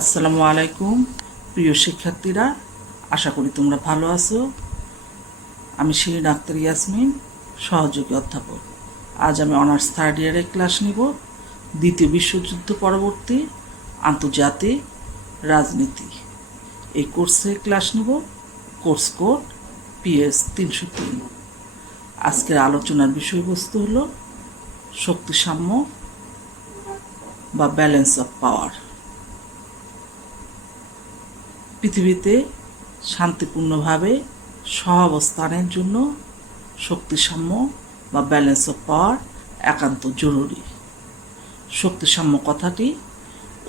আসসালামু আলাইকুম প্রিয় শিক্ষার্থীরা, আশা করি তোমরা ভালো আছো। আমি শিরিন আক্তার ইয়াসমিন, সহযোগী অধ্যাপক। আজ আমি অনার্স থার্ড ইয়ারের ক্লাস নিব। দ্বিতীয় বিশ্বযুদ্ধ পরবর্তী আন্তর্জাতিক রাজনীতি এই কোর্সে ক্লাস নিব। Course code PS 303। আজকের আলোচনার বিষয়বস্তু হলো শক্তিসাম্য বা ব্যালেন্স অফ পাওয়ার। পৃথিবীতে শান্তিপূর্ণভাবে সহাবস্থানের জন্য শক্তিসাম্য বা ব্যালেন্স অফ পাওয়ার একান্ত জরুরি। শক্তিসাম্য কথাটি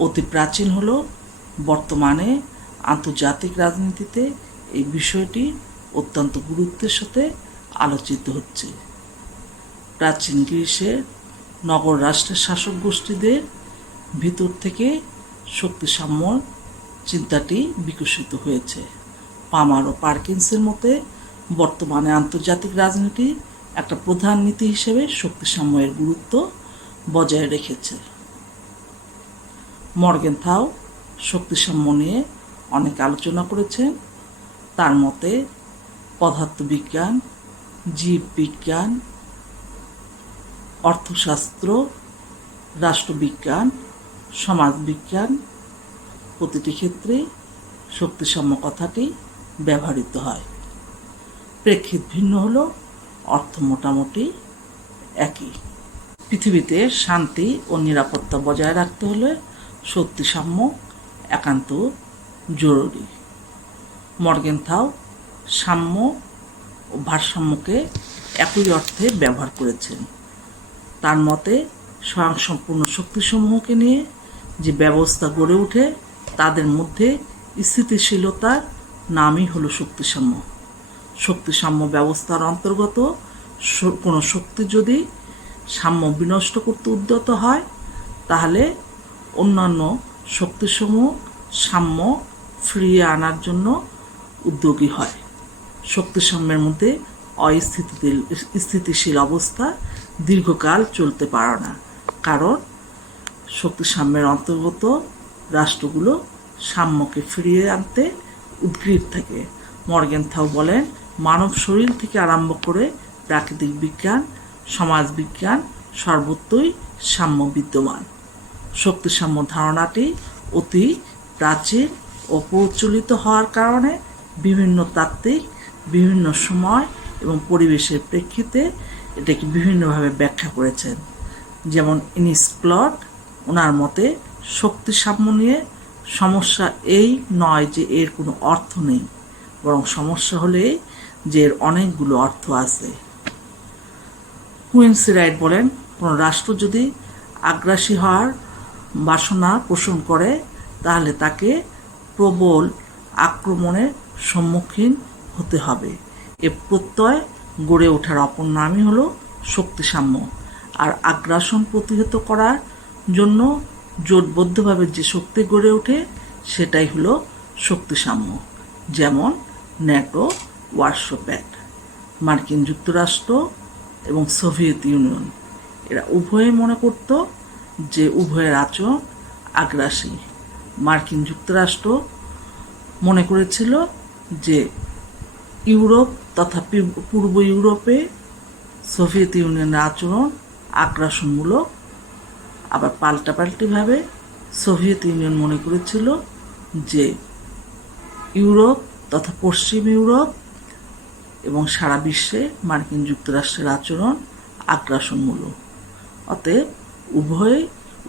অতি প্রাচীন হলো, বর্তমানে আন্তর্জাতিক রাজনীতিতে এই বিষয়টি অত্যন্ত গুরুত্বের সাথে আলোচিত হচ্ছে। প্রাচীন গ্রীসের নগর রাষ্ট্রের শাসক গোষ্ঠীদের ভিতর থেকে শক্তিসাম্য চিন্তাটি বিকশিত হয়েছে। পামার ও পার্কিন্সের মতে বর্তমানে আন্তর্জাতিক রাজনীতি একটা প্রধান নীতি হিসেবে শক্তিসাম্যের গুরুত্ব বজায় রেখেছে। মর্গেনথাউ শক্তিসাম্য নিয়ে অনেক আলোচনা করেছেন। তার মতে পদার্থবিজ্ঞান, জীববিজ্ঞান, অর্থশাস্ত্র, রাষ্ট্রবিজ্ঞান, সমাজবিজ্ঞান প্রতিটি ক্ষেত্রে শক্তিসাম্য কথাটি ব্যবহৃত হয়। প্রেক্ষিত ভিন্ন হলো, অর্থ মোটামুটি একই। পৃথিবীতে শান্তি ও নিরাপত্তা বজায় রাখতে হলে শক্তিসাম্য একান্ত জরুরি। মর্গেনথাউ সাম্য ও ভারসাম্যকে একই অর্থে ব্যবহার করেছেন। তার মতে স্বয়ংসম্পূর্ণ শক্তিসমূহকে নিয়ে যে ব্যবস্থা গড়ে ওঠে তাদের মধ্যে স্থিতিশীলতার নামই হলো শক্তিসাম্য। শক্তিসাম্য ব্যবস্থার অন্তর্গত কোনো শক্তি যদি সাম্য বিনষ্ট করতে উদ্যত হয়, তাহলে অন্যান্য শক্তিসমূহ সাম্য ফিরিয়ে আনার জন্য উদ্যোগী হয়। শক্তিসাম্যের মধ্যে অস্থিতিশীল অবস্থা দীর্ঘকাল চলতে পারে না, কারণ শক্তিসাম্যের অন্তর্গত রাষ্ট্রগুলো সাম্যকে ফিরিয়ে আনতে উদ্গ্রীব থাকে। মর্গেনথাউ বলেন, মানব শরীর থেকে আরম্ভ করে প্রাকৃতিক বিজ্ঞান, সমাজবিজ্ঞান সর্বত্রই সাম্য বিদ্যমান। শক্তিসাম্য ধারণাটি অতি প্রাচীন ও প্রচলিত হওয়ার কারণে বিভিন্ন তাত্ত্বিক বিভিন্ন সময় এবং পরিবেশের প্রেক্ষিতে এটাকে বিভিন্নভাবে ব্যাখ্যা করেছেন। যেমন ইনিসক্লড, ওনার মতে শক্তিসাম্য নিয়ে সমস্যা এই নয় যে এর কোনো অর্থ নেই, বরং সমস্যা হলে যে এর অনেকগুলো অর্থ আছে। কুইন্সি রাইট বলেন, কোনো রাষ্ট্র যদি আগ্রাসী হওয়ার বাসনা পোষণ করে তাহলে তাকে প্রবল আক্রমণের সম্মুখীন হতে হবে। এ প্রত্যয় গড়ে ওঠার অপর নামই হলো শক্তিসাম্য। আর আগ্রাসন প্রতিহত করার জন্য জোটবদ্ধভাবে যে শক্তি গড়ে ওঠে সেটাই হলো শক্তিসাম্য। যেমন ন্যাটো, ওয়ারশো প্যাক্ট, মার্কিন যুক্তরাষ্ট্র এবং সোভিয়েত ইউনিয়ন, এরা উভয়ে মনে করত যে উভয়ের আচরণ আগ্রাসী। মার্কিন যুক্তরাষ্ট্র মনে করেছিল যে ইউরোপ তথা পূর্ব ইউরোপে সোভিয়েত ইউনিয়নের আচরণ আগ্রাসনমূলক। আবার পাল্টাপাল্টিভাবে সোভিয়েত ইউনিয়ন মনে করেছিল যে ইউরোপ তথা পশ্চিম ইউরোপ এবং সারা বিশ্বে মার্কিন যুক্তরাষ্ট্রের আচরণ আগ্রাসনমূলক। অতএব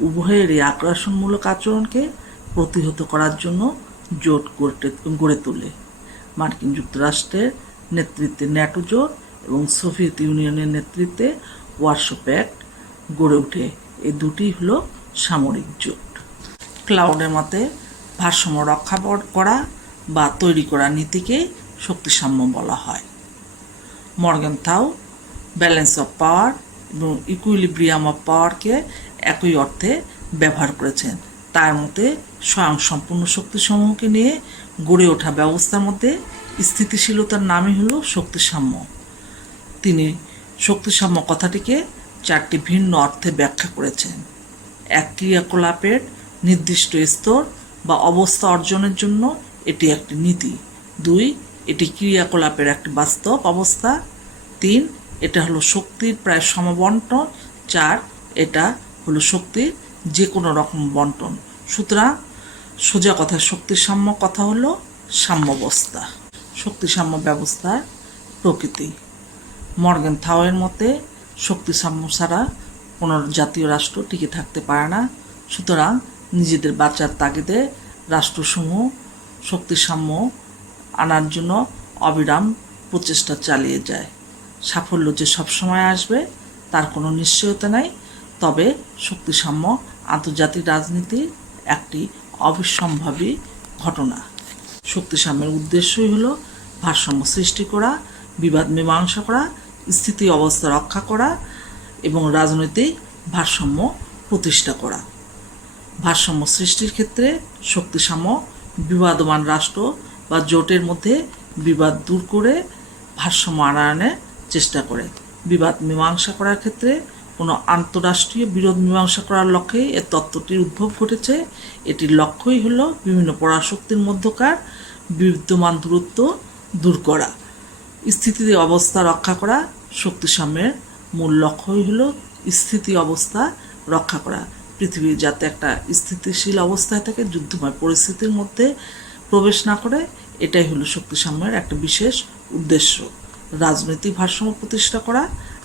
উভয়ের এই আগ্রাসনমূলক আচরণকে প্রতিহত করার জন্য জোট গড়ে তোলে। মার্কিন যুক্তরাষ্ট্রের নেতৃত্বে ন্যাটো জোট এবং সোভিয়েত ইউনিয়নের নেতৃত্বে ওয়ারশো প্যাক্ট গড়ে ওঠে। এই দুটি হলো সামরিক জোট। ক্লাউডের মতে ভারসাম্য রক্ষা করা বা তৈরি করা নীতিকে শক্তিসাম্য বলা হয়। মর্গেনথাউ ব্যালেন্স অফ পাওয়ার এবং ইকুইলিব্রিয়াম অফ পাওয়ারকে একই অর্থে ব্যবহার করেছেন। তার মতে স্বয়ংসম্পূর্ণ শক্তিসমূহকে নিয়ে গড়ে ওঠা ব্যবস্থার মধ্যে স্থিতিশীলতার নামই হলো শক্তিসাম্য। তিনি শক্তিসাম্য কথাটিকে চারটি ভিন্ন অর্থে ব্যাখ্যা করেছেন। এক ক্রিয়াকলাপের নির্দিষ্ট স্তর বা অবস্থা অর্জনের জন্য এটি একটি নীতি। 2, এটি ক্রিয়াকলাপের একটি বাস্তব অবস্থা। 3, এটা হলো শক্তির প্রায় সমবন্টন। 4, এটা হলো শক্তির যে কোনো রকম বন্টন। সুতরাং সোজা কথা, শক্তির সাম্য কথা হলো সাম্যাবস্থা। শক্তিসাম্য ব্যবস্থার প্রকৃতি। মর্গেন থাওয়ের মতে শক্তিসাম্য ছাড়া কোনো জাতীয় রাষ্ট্র টিকে থাকতে পারে না। সুতরাং নিজেদের বাঁচার তাগিদে রাষ্ট্রসমূহ শক্তিসাম্য আনার জন্য অবিরাম প্রচেষ্টা চালিয়ে যায়। সাফল্য যে সবসময় আসবে তার কোনো নিশ্চয়তা নাই, তবে শক্তিসাম্য আন্তর্জাতিক রাজনীতির একটি অবিসম্ভাবী ঘটনা। শক্তিসাম্যের উদ্দেশ্যই হলো ভারসাম্য সৃষ্টি করা, বিবাদ মীমাংসা করা, স্থিতি অবস্থা রক্ষা করা এবং রাজনৈতিক ভারসাম্য প্রতিষ্ঠা করা। ভারসাম্য সৃষ্টির ক্ষেত্রে শক্তিসাম্য বিবাদমান রাষ্ট্র বা জোটের মধ্যে বিবাদ দূর করে ভারসাম্য আনয়নের চেষ্টা করে। বিবাদ মীমাংসা করার ক্ষেত্রে কোনো আন্তঃরাষ্ট্রীয় বিরোধ মীমাংসা করার লক্ষ্যেই এর তত্ত্বটির উদ্ভব ঘটেছে। এটির লক্ষ্যই হলো বিভিন্ন পরাশক্তির মধ্যকার বিদ্যমান দূরত্ব দূর করা, স্থিতি অবস্থা রক্ষা করা। শক্তিসাম্যের মূল লক্ষ্যই হলো স্থিতি অবস্থা রক্ষা করা, পৃথিবী যাতে একটা স্থিতিশীল অবস্থায় থাকে, যুদ্ধময় পরিস্থিতির মধ্যে প্রবেশ না করে। এটাই হলো শক্তিসাম্যের একটা বিশেষ উদ্দেশ্য। রাজনৈতিক ভারসাম্য প্রতিষ্ঠা করা।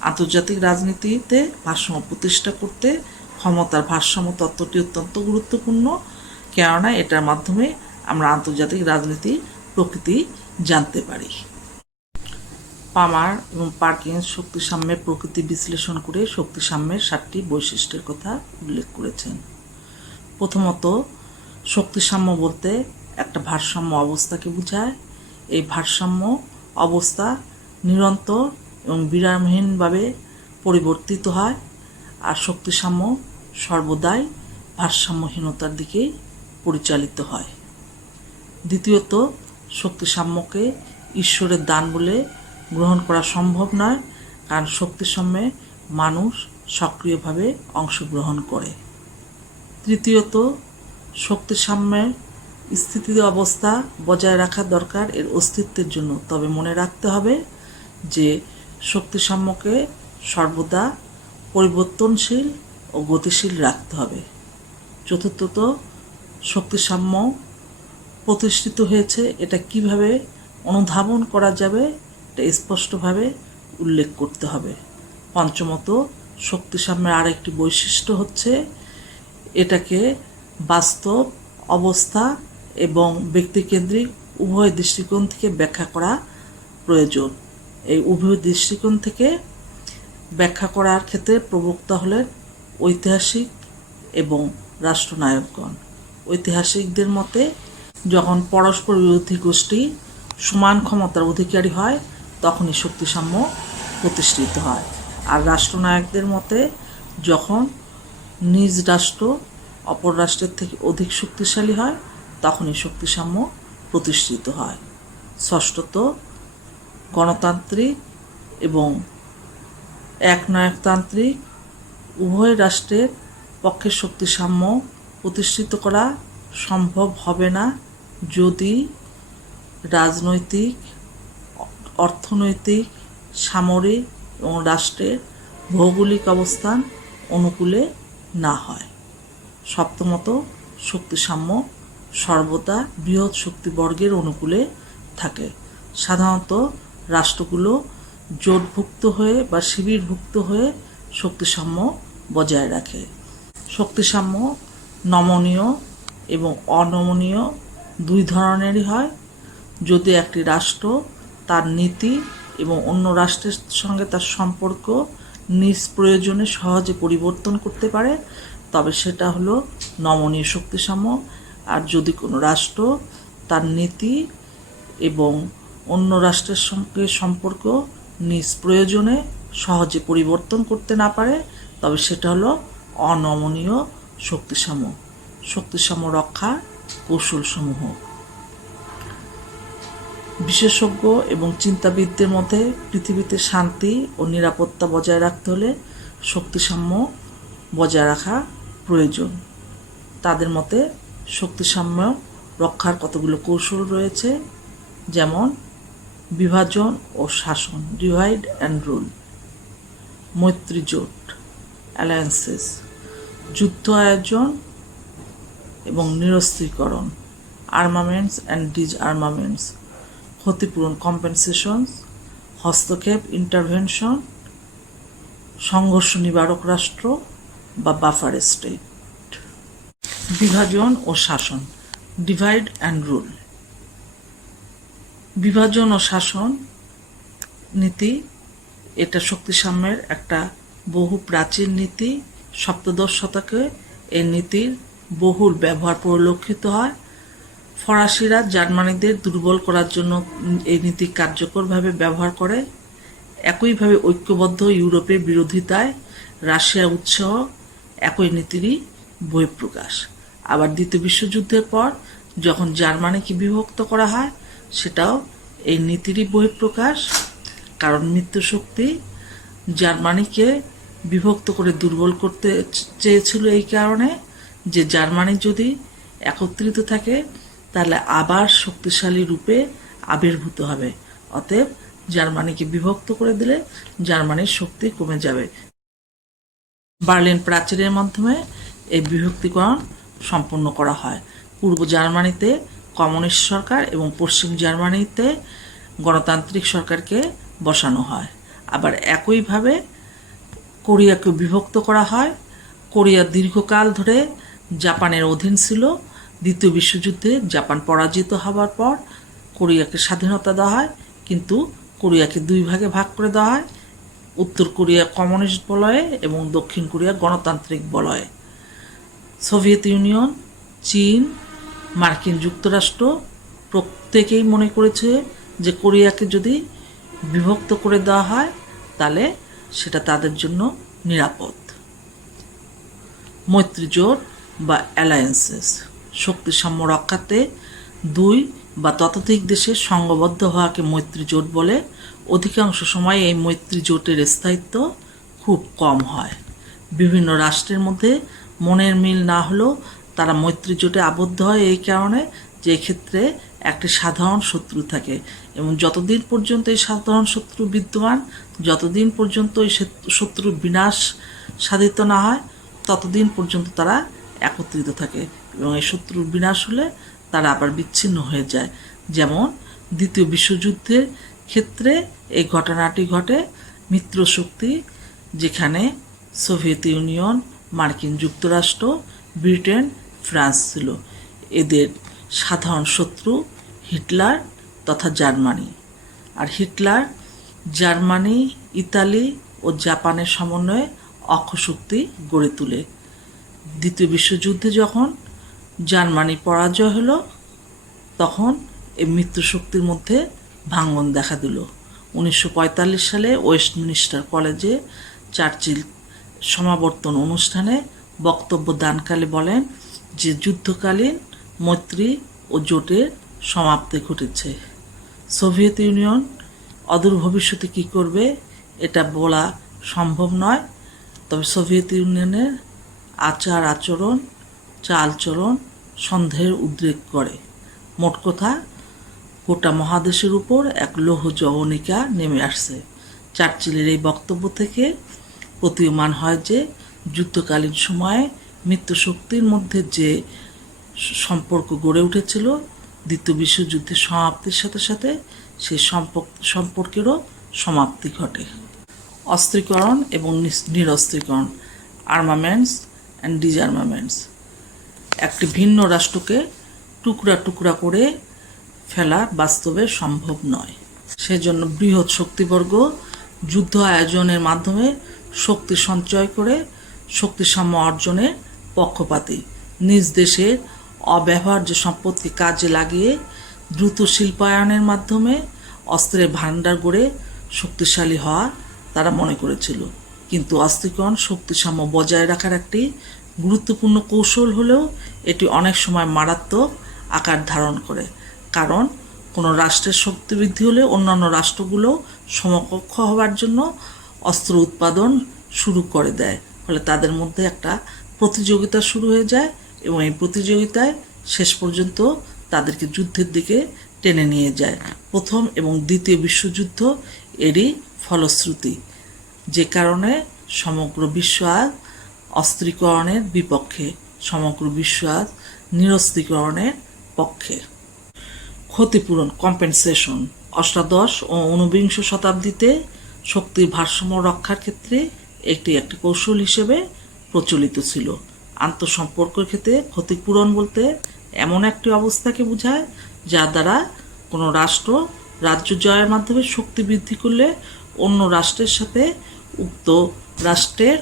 আন্তর্জাতিক রাজনীতিতে ভারসাম্য প্রতিষ্ঠা করতে ক্ষমতার ভারসাম্য তত্ত্বটি অত্যন্ত গুরুত্বপূর্ণ, কেননা এটার মাধ্যমে আমরা আন্তর্জাতিক রাজনীতির প্রকৃতি জানতে পারি। পামার এবং পার্কিন্স শক্তিসাম্যের প্রকৃতি বিশ্লেষণ করে শক্তিসাম্যের 7টি বৈশিষ্ট্যের কথা উল্লেখ করেছেন। প্রথমত, শক্তিসাম্য বলতে একটা ভারসাম্য অবস্থাকে বোঝায়। এই ভারসাম্য অবস্থা নিরন্তর এবং বিরামহীনভাবে পরিবর্তিত হয়, আর শক্তিসাম্য সর্বদাই ভারসাম্যহীনতার দিকেই পরিচালিত হয়। দ্বিতীয়ত, শক্তিসাম্যকে ঈশ্বরের দান বলে গ্রহণ করা সম্ভব নয়, কারণ শক্তিসাম্যে মানুষ সক্রিয়ভাবে অংশগ্রহণ করে। তৃতীয়ত, শক্তিসাম্যের স্থিতি অবস্থা বজায় রাখা দরকার এর অস্তিত্বের জন্য, তবে মনে রাখতে হবে যে শক্তিসাম্যকে সর্বদা পরিবর্তনশীল ও গতিশীল রাখতে হবে। চতুর্থত, শক্তিসাম্য প্রতিষ্ঠিত হয়েছে এটা কিভাবে অনুধাবন করা যাবে এটা স্পষ্টভাবে উল্লেখ করতে হবে। পঞ্চমত, শক্তিসাম্যের আরেকটি বৈশিষ্ট্য হচ্ছে এটাকে বাস্তব অবস্থা এবং ব্যক্তিকেন্দ্রিক উভয় দৃষ্টিকোণ থেকে ব্যাখ্যা করা প্রয়োজন। এই উভয় দৃষ্টিকোণ থেকে ব্যাখ্যা করার ক্ষেত্রে প্রবক্তা হলেন ঐতিহাসিক এবং রাষ্ট্রনায়কগণ। ঐতিহাসিকদের মতে যখন পরস্পর বিরোধী গোষ্ঠী সমান ক্ষমতার অধিকারী হয় তখনই শক্তিসাম্য প্রতিষ্ঠিত হয়, আর রাষ্ট্রনায়কদের মতে যখন নিজ রাষ্ট্র অপর রাষ্ট্রের থেকে অধিক শক্তিশালী হয় তখনই শক্তিসাম্য প্রতিষ্ঠিত হয়। ষষ্ঠত, গণতান্ত্রিক এবং একনায়কতান্ত্রিক উভয় রাষ্ট্রের পক্ষে শক্তিসাম্য প্রতিষ্ঠিত করা সম্ভব হবে না যদি রাজনৈতিক, অর্থনৈতিক, সামরিক এবং রাষ্ট্রের ভৌগোলিক অবস্থান অনুকূলে না হয়। সপ্তমত, শক্তিসাম্য সর্বদা বৃহৎ শক্তিবর্গের অনুকূলে থাকে। সাধারণত রাষ্ট্রগুলো জোটভুক্ত হয়ে বা শিবিরভুক্ত হয়ে শক্তিসাম্য বজায় রাখে। শক্তিসাম্য নমনীয় এবং অনমনীয় দুই ধরনেরই হয়। যদি একটি রাষ্ট্র তার নীতি এবং অন্য রাষ্ট্রের সঙ্গে তার সম্পর্ক নিজ প্রয়োজনে সহজে পরিবর্তন করতে পারে তবে সেটা হলো নমনীয় শক্তিসাম্য। আর যদি কোনো রাষ্ট্র তার নীতি এবং অন্য রাষ্ট্রের সঙ্গে সম্পর্ক নিজ প্রয়োজনে সহজে পরিবর্তন করতে না পারে তবে সেটা হলো অনমনীয় শক্তিসাম্য। শক্তিসাম্য রক্ষার কৌশলসমূহ। বিশেষজ্ঞ এবং চিন্তাবিদদের মধ্যে পৃথিবীতে শান্তি ও নিরাপত্তা বজায় রাখতে হলে শক্তিসাম্য বজায় রাখা প্রয়োজন। তাদের মতে শক্তি সাম্য রক্ষার কতগুলো কৌশল রয়েছে, যেমন বিভাজন ও শাসন, ডিভাইড অ্যান্ড রুল, মৈত্রী জোট, অ্যালায়েন্সেস, যুদ্ধ আয়োজন এবং নিরস্ত্রীকরণ, আর্মামেন্টস অ্যান্ড ডিসআর্মামেন্টস, ক্ষতিপূরণ, কম্পেনসেশনস, হস্তক্ষেপ, ইন্টারভেনশন, সংঘর্ষ নিবারক রাষ্ট্র বা বাফার স্টেট। বিভাজন ও শাসন, ডিভাইড অ্যান্ড রুল। বিভাজন ও শাসন নীতি এটা শক্তি সাম্যের একটা বহু প্রাচীন নীতি। সপ্তদশ শতকে এই নীতির বহুল ব্যবহার পরিলক্ষিত হয়। ফরাসিরা জার্মানিদের দুর্বল করার জন্য এই নীতি কার্যকরভাবে ব্যবহার করে। একইভাবে ঐক্যবদ্ধ ইউরোপের বিরোধিতায় রাশিয়ার উৎসাহ একই নীতিরই বহিঃপ্রকাশ। আবার দ্বিতীয় বিশ্বযুদ্ধের পর যখন জার্মানিকে বিভক্ত করা হয়, সেটাও এই নীতিরই বহিঃপ্রকাশ। কারণ মিত্রশক্তি জার্মানিকে বিভক্ত করে দুর্বল করতে চেয়েছিল এই কারণে যে জার্মানি যদি একত্রিত থাকে তাহলে আবার শক্তিশালী রূপে আবির্ভূত হবে। অতএব জার্মানিকে বিভক্ত করে দিলে জার্মানির শক্তি কমে যাবে। বার্লিন প্রাচীরের মাধ্যমে এই বিভক্তিকরণ সম্পন্ন করা হয়। পূর্ব জার্মানিতে কমিউনিস্ট সরকার এবং পশ্চিম জার্মানিতে গণতান্ত্রিক সরকারকে বসানো হয়। আবার একইভাবে কোরিয়াকে বিভক্ত করা হয়। কোরিয়া দীর্ঘকাল ধরে জাপানের অধীন ছিল। দ্বিতীয় বিশ্বযুদ্ধে জাপান পরাজিত হওয়ার পর কোরিয়াকে স্বাধীনতা দেওয়া হয়, কিন্তু কোরিয়াকে দুই ভাগে ভাগ করে দেওয়া হয়, উত্তর কোরিয়া কমিউনিস্ট বলয়ে এবং দক্ষিণ কোরিয়া গণতান্ত্রিক বলয়ে। সোভিয়েত ইউনিয়ন, চীন, মার্কিন যুক্তরাষ্ট্র প্রত্যেকেই মনে করেছে যে কোরিয়াকে যদি বিভক্ত করে দেওয়া হয় তাহলে সেটা তাদের জন্য নিরাপদ। মৈত্রী জোট বা অ্যালায়েন্সেস, শক্তি সাম্য রক্ষাতে দুই বা ততোধিক দেশের সংঘবদ্ধ হওয়াকে মৈত্রী জোট বলে। অধিকাংশ সময় এই মৈত্রী জোটের স্থায়িত্ব খুব কম হয়। বিভিন্ন রাষ্ট্রের মধ্যে মনের মিল না হলেও তারা মৈত্রী জোটে আবদ্ধ হয় এই কারণে যে এক্ষেত্রে একটি সাধারণ শত্রু থাকে এবং যতদিন পর্যন্ত এই সাধারণ শত্রু বিদ্যমান, যতদিন পর্যন্ত এই শত্রুর বিনাশ সাধিত না হয়, ততদিন পর্যন্ত তারা একত্রিত থাকে এবং এই শত্রুর বিনাশ হলে তারা আবার বিচ্ছিন্ন হয়ে যায়। যেমন দ্বিতীয় বিশ্বযুদ্ধের ক্ষেত্রে এই ঘটনাটি ঘটে। মিত্রশক্তি যেখানে সোভিয়েত ইউনিয়ন, মার্কিন যুক্তরাষ্ট্র, ব্রিটেন, ফ্রান্স ছিল, এদের সাধারণ শত্রু হিটলার তথা জার্মানি। আর হিটলার জার্মানি, ইতালি ও জাপানের সমন্বয়ে অক্ষশক্তি গড়ে তোলে। দ্বিতীয় বিশ্বযুদ্ধে যখন জার্মানি পরাজয় হলো তখন এই মিত্রশক্তির মধ্যে ভাঙন দেখা দিল। 1945 সালে ওয়েস্টমিনিস্টার কলেজে চার্চিল সমাবর্তন অনুষ্ঠানে বক্তব্য দানকালে বলেন যে যুদ্ধকালীন মৈত্রী ও জোটের সমাপ্তি ঘটেছে। সোভিয়েত ইউনিয়ন অদূর ভবিষ্যতে কী করবে এটা বলা সম্ভব নয়, তবে সোভিয়েত ইউনিয়নের আচার আচরণ, চালচলন সন্দেহের উদ্রেক করে। মোট কথা, গোটা মহাদেশের উপর এক লৌহ যবনিকা নেমে আসছে। চার্চিলের এই বক্তব্য থেকে প্রতীয়মান হয় যে যুদ্ধকালীন সময়ে মিত্রশক্তির মধ্যে যে সম্পর্ক গড়ে উঠেছিল, দ্বিতীয় বিশ্বযুদ্ধের সমাপ্তির সাথে সাথে সেই সম্পর্কেরও সমাপ্তি ঘটে। অস্ত্রীকরণ এবং নিরস্ত্রীকরণ, আর্মামেন্টস অ্যান্ড ডিসআর্মামেন্টস। একটি ভিন্ন রাষ্ট্রকে টুকরা টুকরা করে ফেলা বাস্তবে সম্ভব নয়। সেজন্য বৃহৎ শক্তিবর্গ যুদ্ধ আয়োজনের মাধ্যমে শক্তি সঞ্চয় করে শক্তি সাম্য অর্জনের পক্ষপাতী। নিজ দেশের অব্যবহার্য সম্পদকে কাজে লাগিয়ে দ্রুত শিল্পায়নের মাধ্যমে অস্ত্রের ভাণ্ডার গড়ে শক্তিশালী হওয়া তারা মনে করেছিল। কিন্তু অস্ত্রীকরণ শক্তি সাম্য বজায় রাখার একটি গুরুত্বপূর্ণ কৌশল হলেও এটি অনেক সময় মারাত্মক আকার ধারণ করে। কারণ কোনো রাষ্ট্রের শক্তি বৃদ্ধি হলে অন্যান্য রাষ্ট্রগুলো সমকক্ষ হওয়ার জন্য অস্ত্র উৎপাদন শুরু করে দেয়। ফলে তাদের মধ্যে একটা প্রতিযোগিতা শুরু হয়ে যায় এবং এই প্রতিযোগিতায় শেষ পর্যন্ত তাদেরকে যুদ্ধের দিকে টেনে নিয়ে যায়। প্রথম এবং দ্বিতীয় বিশ্বযুদ্ধ এরই ফলশ্রুতি, যে কারণে সমগ্র বিশ্ব আজ অস্ত্রীকরণের বিপক্ষে, সমগ্র বিশ্ব আজ নিরস্ত্রীকরণের পক্ষে। ক্ষতিপূরণ, কম্পেনসেশন, অষ্টাদশ ও ঊনবিংশ শতাব্দীতে শক্তির ভারসাম্য রক্ষার ক্ষেত্রে একটি কৌশল হিসেবে প্রচলিত ছিল। আন্তঃসম্পর্কের ক্ষেত্রে ক্ষতিপূরণ বলতে এমন একটি অবস্থাকে বোঝায় যার দ্বারা কোনো রাষ্ট্র রাজ্য জয়ের মাধ্যমে শক্তি বৃদ্ধি করলে অন্য রাষ্ট্রের সাথে উক্ত রাষ্ট্রের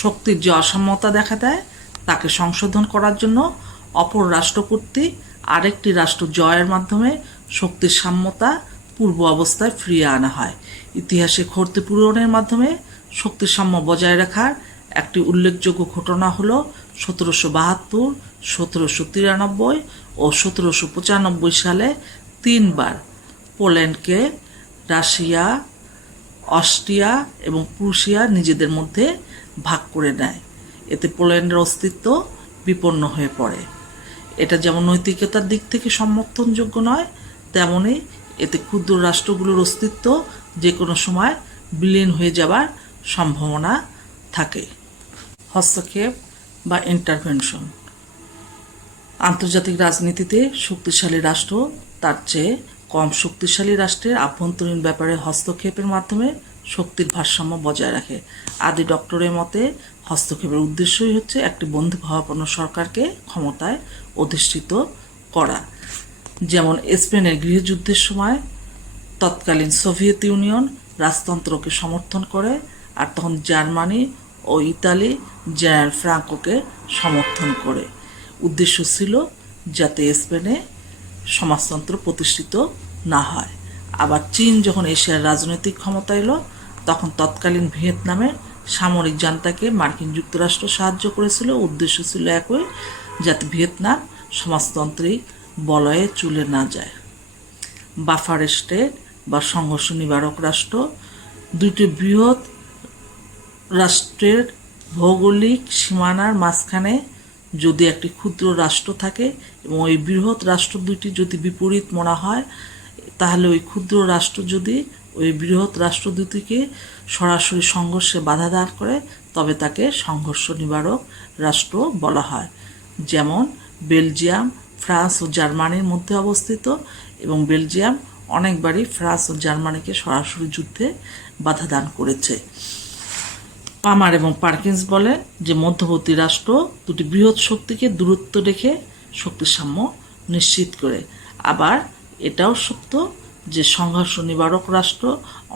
শক্তির যে অসাম্যতা দেখা দেয় তাকে সংশোধন করার জন্য অপর রাষ্ট্র কর্তৃক আরেকটি রাষ্ট্র জয়ের মাধ্যমে শক্তির সাম্যতা পূর্ব অবস্থায় ফিরিয়ে আনা হয়। ইতিহাসে ক্ষতিপূরণের মাধ্যমে শক্তির সাম্য বজায় রাখার একটি উল্লেখযোগ্য ঘটনা হল 1772, 1793 ও 1795 সালে 3 বার পোল্যান্ডকে রাশিয়া, অস্ট্রিয়া এবং প্রুশিয়া নিজেদের মধ্যে ভাগ করে নেয়। এতে পোল্যান্ডের অস্তিত্ব বিপন্ন হয়ে পড়ে। এটা যেমন নৈতিকতার দিক থেকে সমর্থনযোগ্য নয়, তেমনি এতে ক্ষুদ্র রাষ্ট্রগুলোর অস্তিত্ব যে কোনো সময় বিলীন হয়ে যাবার সম্ভাবনা থাকে। হস্তক্ষেপ বা ইন্টারভেনশন। আন্তর্জাতিক রাজনীতিতে শক্তিশালী রাষ্ট্র তার চেয়ে কম শক্তিশালী রাষ্ট্রের আভ্যন্তরীণ ব্যাপারে হস্তক্ষেপের মাধ্যমে শক্তির ভারসাম্য বজায় রাখে। আদি ডক্টরের মতে হস্তক্ষেপের উদ্দেশ্যই হচ্ছে একটি বন্ধুভাবাপন্ন সরকারকে ক্ষমতায় অধিষ্ঠিত করা। যেমন স্পেনের গৃহযুদ্ধের সময় তৎকালীন সোভিয়েত ইউনিয়ন রাজতন্ত্রকে সমর্থন করে, আর তখন জার্মানি ও ইতালি জেনারেল ফ্রাঙ্কোকে সমর্থন করে। উদ্দেশ্য ছিল যাতে স্পেনে সমাজতন্ত্র প্রতিষ্ঠিত না হয়। আবার চীন যখন এশিয়ার রাজনৈতিক ক্ষমতা এলো, তখন তৎকালীন ভিয়েতনামের সামরিক জান্তাকে মার্কিন যুক্তরাষ্ট্র সাহায্য করেছিল। উদ্দেশ্য ছিল একই, যাতে ভিয়েতনাম সমাজতান্ত্রিক বলয়ে চলে না যায়। বাফার স্টেট বা সংঘর্ষ নিবারক রাষ্ট্র দুটি বৃহৎ রাষ্ট্রের ভৌগোলিক সীমানার মাঝখানে যদি একটি ক্ষুদ্র রাষ্ট্র থাকে এবং ওই বৃহৎ রাষ্ট্র দুটি যদি বিপরীত মনে হয়, তাহলে ওই ক্ষুদ্র রাষ্ট্র যদি ওই বৃহৎ রাষ্ট্র দুটিকে সরাসরি সংঘর্ষে বাধা দান করে, তবে তাকে সংঘর্ষ নিবারক রাষ্ট্র বলা হয়। যেমন বেলজিয়াম ফ্রান্স ও জার্মানির মধ্যে অবস্থিত, এবং বেলজিয়াম অনেকবারই ফ্রান্স ও জার্মানিকে সরাসরি যুদ্ধে বাধা দান করেছে। পামার এবং পার্কিন্স বলে যে মধ্যবর্তী রাষ্ট্র দুটি বৃহৎ শক্তিকে দূরত্ব রেখে শক্তির সাম্য নিশ্চিত করে। আবার এটাও সত্য যে সংঘর্ষ নিবারক রাষ্ট্র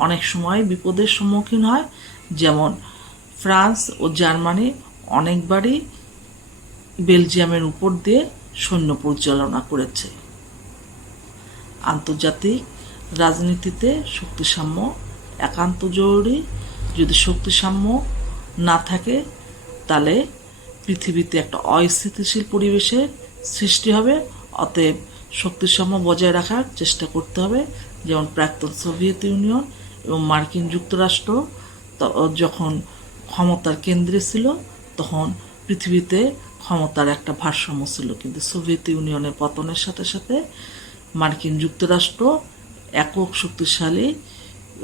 অনেক সময় বিপদের সম্মুখীন হয়। যেমন ফ্রান্স ও জার্মানি অনেকবারই বেলজিয়ামের উপর দিয়ে সৈন্য পরিচালনা করেছে। আন্তর্জাতিক রাজনীতিতে শক্তিসাম্য একান্ত জরুরি। যদি শক্তিসাম্য না থাকে তাহলে পৃথিবীতে একটা অস্থিতিশীল পরিবেশের সৃষ্টি হবে। অতএব শক্তিসাম্য বজায় রাখার চেষ্টা করতে হবে। যেমন প্রাক্তন সোভিয়েত ইউনিয়ন এবং মার্কিন যুক্তরাষ্ট্র যখন ক্ষমতার কেন্দ্রে ছিল, তখন পৃথিবীতে ক্ষমতার একটা ভারসাম্য ছিল, কিন্তু সোভিয়েত ইউনিয়নের পতনের সাথে সাথে মার্কিন যুক্তরাষ্ট্র একক শক্তিশালী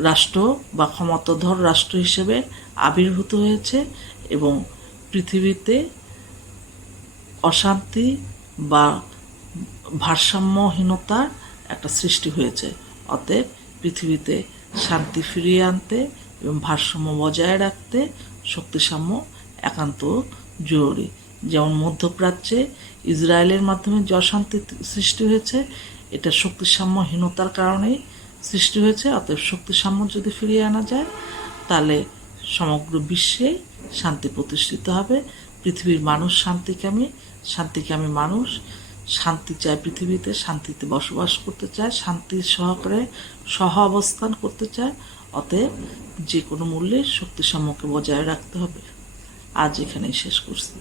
রাষ্ট্র বা ক্ষমতাধর রাষ্ট্র হিসেবে আবির্ভূত হয়েছে এবং পৃথিবীতে অশান্তি বা ভারসাম্যহীনতার একটা সৃষ্টি হয়েছে। অতএব পৃথিবীতে শান্তি ফিরিয়ে আনতে এবং ভারসাম্য বজায় রাখতে শক্তিসাম্য একান্ত জরুরি। যেমন মধ্যপ্রাচ্যে ইসরায়েলের মাধ্যমে যে অশান্তি সৃষ্টি হয়েছে, এটা শক্তিসাম্যহীনতার কারণেই সৃষ্টি হয়েছে। অতএব শক্তিসাম্য যদি ফিরিয়ে আনা যায়, তাহলে সমগ্র বিশ্বে শান্তি প্রতিষ্ঠিত হবে। পৃথিবীর মানুষ শান্তিকামী মানুষ শান্তি চায়, পৃথিবীতে শান্তিতে বসবাস করতে চায়, শান্তির সহকারে সহ অবস্থান করতে চায়। অতএব যে কোনো মূল্যে শক্তিসাম্যকে বজায় রাখতে হবে। আজ এখানেই শেষ করছি।